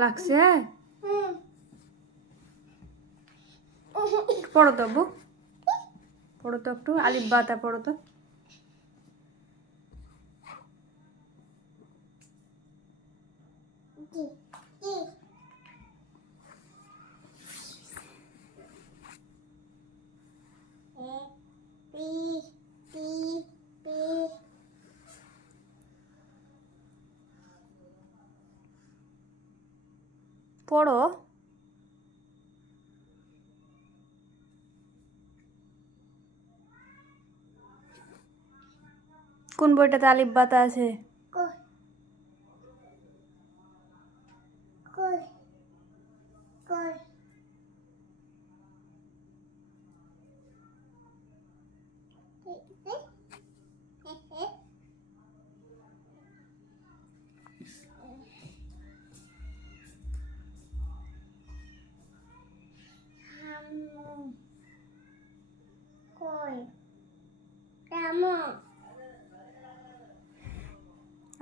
লাগছে? পড়ো তো আব্বু, পড়ো তো একটু, আলিফ বাতা পড়ো তো। পড়ো। কোন বইটাতে আলিফ বাতা আছে?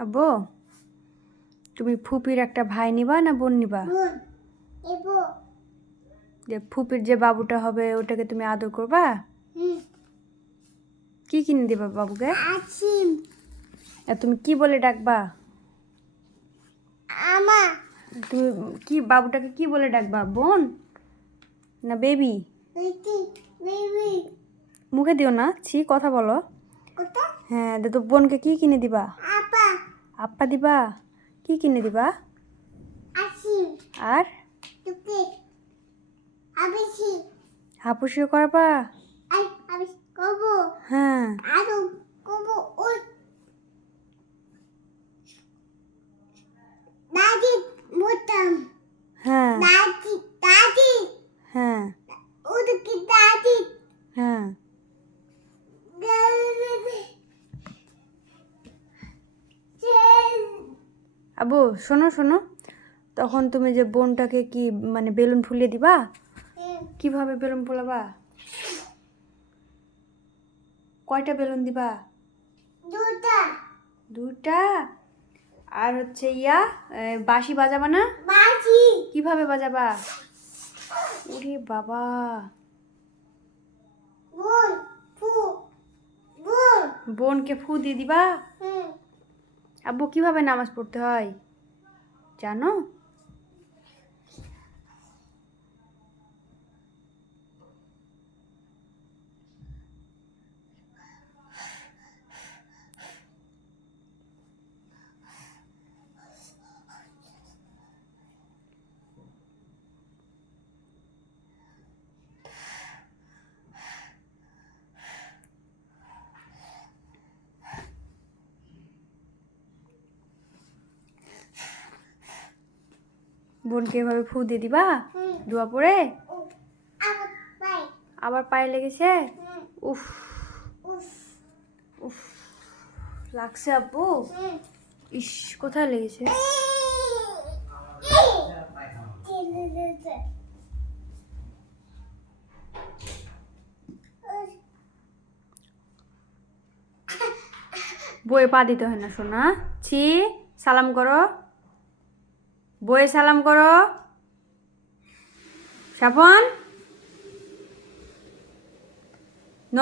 আব্বু, তুমি ফুপির একটা ভাই নিবা না বোন নিবা? যে ফুপির যে বাবুটা হবে ওটাকে তুমি আদর করবা? কি কিনে দিবা বাবুকে? আর তুমি কি বলে ডাকবা? তুমি কি বাবুটাকে কি বলে ডাকবা? বোন না বেবি? মুখে দিও না, ছি, কথা বলো। হ্যাঁ, তো বোনকে কি কিনে দিবা? আপ্পা দিবা? কি কিনে দিবা? আর হাপুসিও করাবা? হ্যাঁ। হ্যাঁ হ্যাঁ হ্যাঁ। আবু শোনো শোনো, তখন তুমি যে বোনটাকে কি মানে বেলুন ফুলিয়ে দিবা? কিভাবে বেলুন ফোলাবা? কয়টা বেলুন দিবা? দুটা। আর হচ্ছে বাঁশি বাজাবা না? কিভাবে বাজাবা? ওরে বাবা, বোনকে ফু দিয়ে দিবা? আব্বু কিভাবে নামাজ পড়তে হয় জানো? বোনকে এভাবে ফু দিয়ে দিবা দোয়া পড়ে? আবার পায়ে লেগেছে? উফ উফ, লাগছে আব্বু? ইস, কোথায় লেগেছে? বইয়ে পা দিতে হয় না সোনা, ছি। সালাম করো, বইয়ে সালাম করো। সাবন ন